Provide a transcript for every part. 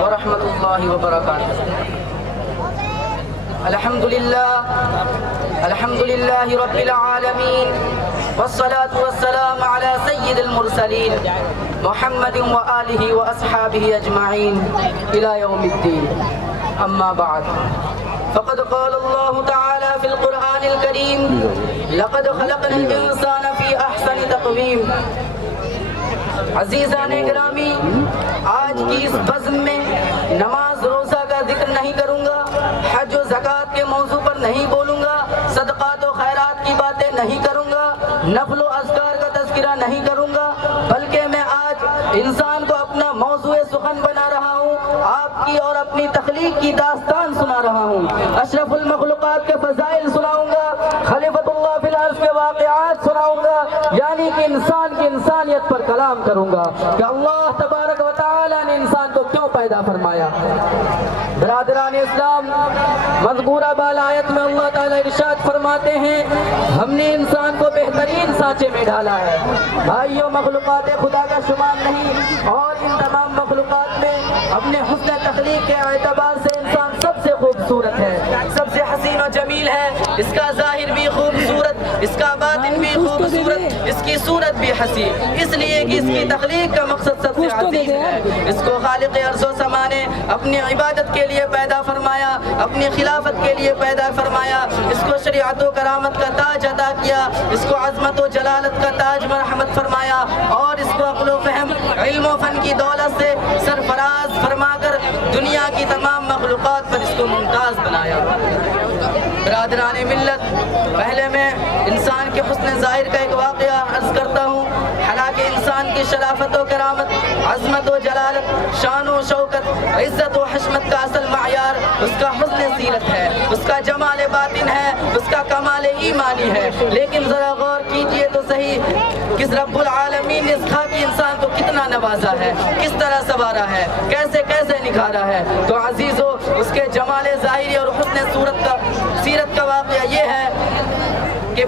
ورحمۃ اللہ وبرکاتہ۔ الحمد للہ رب العالمین، والصلاة والسلام علی سید المرسلین محمد وآلہ واصحابہ اجمعین الی یوم الدین، اما بعد فقد قال اللہ تعالی فی القرآن الکریم لقد خلقنا الانسان فی احسن تقویم۔ عزیزان گرامی، آج کی اس بزم میں نماز روزہ کا ذکر نہیں کروں گا، حج و زکوٰۃ کے موضوع پر نہیں بولوں گا، صدقات و خیرات کی باتیں نہیں کروں گا، نفل و اذکار کا تذکرہ نہیں کروں گا، بلکہ میں آج انسان کو اپنا موضوع سخن بنا رہا ہوں، آپ کی اور اپنی تخلیق کی داستان سنا رہا ہوں، اشرف المخلوقات کے فضائل سناؤں گا، خلیفۃ اللہ فی الارض کے واقعات سناؤں گا، یعنی کہ انسان کی انسانیت پر کلام کروں گا کہ اللہ تبارک و تعالی نے انسان کو کیوں پیدا فرمایا۔ برادران اسلام، مذکورہ بالا آیت میں اللہ تعالی ارشاد فرماتے ہیں ہم نے انسان کو بہترین سانچے میں ڈالا ہے۔ بھائیو، مخلوقات خدا کا شمار نہیں، اور ان تمام مخلوقات میں اپنے حسن تخلیق کے اعتبار سے انسان سب سے خوبصورت ہے، سب سے حسین و جمیل ہے، اس کا ظاہر بھی خوبصورت، اس کا باطن بھی خوبصورت، اس کی صورت بھی حسین، اس لیے کہ اس کی تخلیق کا مقصد سب سے عظیم ہے۔ اس کو خالق ارض و سما نے اپنی عبادت کے لیے پیدا فرمایا، اپنی خلافت کے لیے پیدا فرمایا، اس کو شریعت و کرامت کا تاج عطا کیا، اس کو عظمت و جلالت کا تاج مرحمت فرمایا، اور اس کو عقل و فہم، علم و فن کی دولت سے سرفراز فرما کر دنیا کی تمام مخلوقات پر اس کو ممتاز بنایا۔ برادران ملت، پہلے میں انسان کے حسن ظاہر کا ایک واقعہ عرض کرتا ہوں۔ حالانکہ انسان کی شرافت و کرامت، عظمت و جلالت، شان و شوکت، عزت و حشمت کا اصل معیار اس کا حسن سیرت ہے، اس کا جمال باطن ہے، اس کا کمال ایمانی ہے۔ لیکن ذرا غور کیجئے تو صحیح، کس رب العالمین نے اس خاکی انسان کو کتنا نوازا ہے، کس طرح سنوارا ہے، کیسے کیسے نکھارا ہے۔ تو عزیزو، اس کے جمال ظاہری اور حسن سیرت کا واقعہ یہ ہے کہ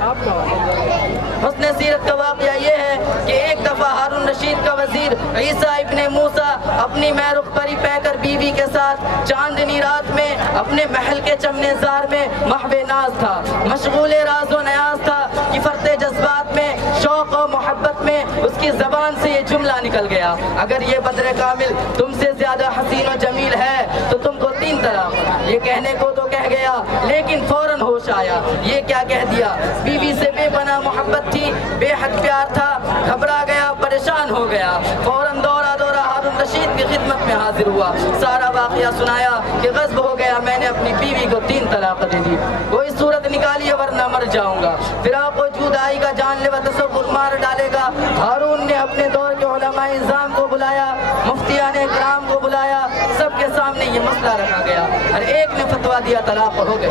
حسن سیرت کا واقعہ یہ ہے کہ ایک دفعہ ہارون رشید کا وزیر عیسیٰ ابن موسیٰ اپنی مہرخ پری پہ کر بیوی کے ساتھ چاندنی رات میں اپنے محل کے چمنے زار میں محو ناز تھا، مشغول راز و نیاز تھا کہ فرتے جذبات میں، شوق و محبت میں اس کی زبان سے یہ جملہ نکل گیا، اگر یہ بدر کامل تم سے زیادہ حسین و جمیل ہے تو تم کو 3 طلاق۔ یہ کہنے کو تو کہہ گیا، لیکن فوراً ہوش آیا، یہ کیا کہہ دیا۔ بیوی سے بے پناہ محبت تھی، بے حد پیار تھا، گھبرا گیا، پریشان ہو گیا، فوراً دورہ ہارون رشید کی خدمت میں حاضر ہوا، سارا واقعہ سنایا کہ غضب ہو گیا، میں نے اپنی بیوی کو 3 طلاق دے دی، کوئی صورت نکالی ورنہ مر جاؤں گا، فراق و جدائی کا جان لیوا تصور مار ڈالے گا۔ ہارون نے اپنے دور کے علماء نظام کو بلایا، مفتیان کرام کو بلایا، سب کے سامنے یہ مسئلہ رکھا گیا، ہر ایک نے فتویٰ دیا طلاق ہو گئے،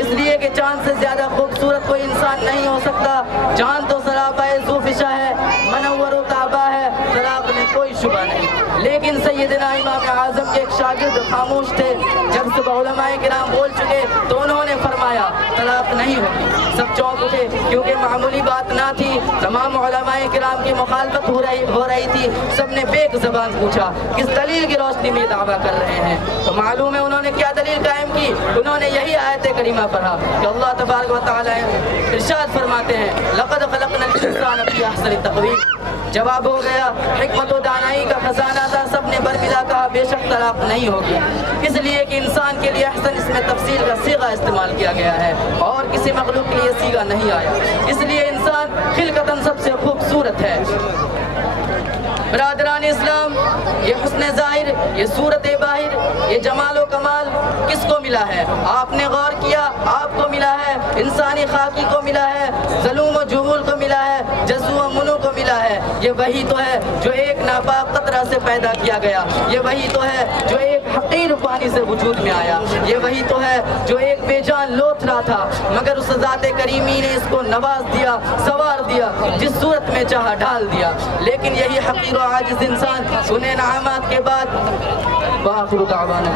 اس لیے کہ چاند سے زیادہ خوبصورت کوئی انسان نہیں ہو سکتا، چاند تو سراپا ذوفشا ہے، منور و تابہ ہے، طلاق میں کوئی شبہ نہیں۔ لیکن سیدنا امام اعظم کے ایک شاگرد خاموش تھے، جب صبح علماء کرام بول چکے تو انہوں نے فرمایا طلاق نہیں ہوگی، سب چونک اٹھے کیونکہ معمولی بات نہ تھی، تمام علماء کرام کی مخالفت ہو رہی تھی، سب نے بیک زبان پوچھا کس دلیل کی روشنی میں دعویٰ کر رہے ہیں، تو معلوم ہے انہوں نے کیا دلیل قائم کی، انہوں نے یہی آیت کریمہ پڑھا کہ اللہ تبارک و تعالی ارشاد فرماتے ہیں لقد خلقنا الانسان فی احسن تقویم۔ جواب ہو گیا، حکمت و دانائی کا خزانہ تھا، سب نے برملا کہا بے شک طلاق نہیں ہوگی، اس لیے کہ انسان کے لیے احسن اس میں تفصیل کا صیغہ استعمال کیا گیا ہے اور کسی مخلوق کے لیے صیغہ نہیں آیا، اس لیے انسان خلقتاً سب سے خوبصورت ہے۔ برادران اسلام، یہ حسن ظاہر، یہ صورت باہر، یہ جمال و کمال کس کو ملا ہے؟ آپ نے غور کیا، آپ کو ملا ہے، انسانی خاکی کو ملا ہے، ظلم و جہول کو ملا ہے، جزو و منو کو ملا ہے۔ یہ وہی تو ہے جو ایک ناپاک قطرہ سے پیدا کیا گیا، یہ وہی تو ہے جو ایک حقیر پانی سے وجود میں آیا، یہ وہی تو ہے جو ایک بے جان لوٹ رہا تھا مگر اس ذات کریمی نے اس کو نواز دیا، سوار دیا، جس صورت میں چاہا ڈال دیا۔ لیکن یہی حقیر و عاجز انسان انہیں نعمات کے بعد وآخر دعوانا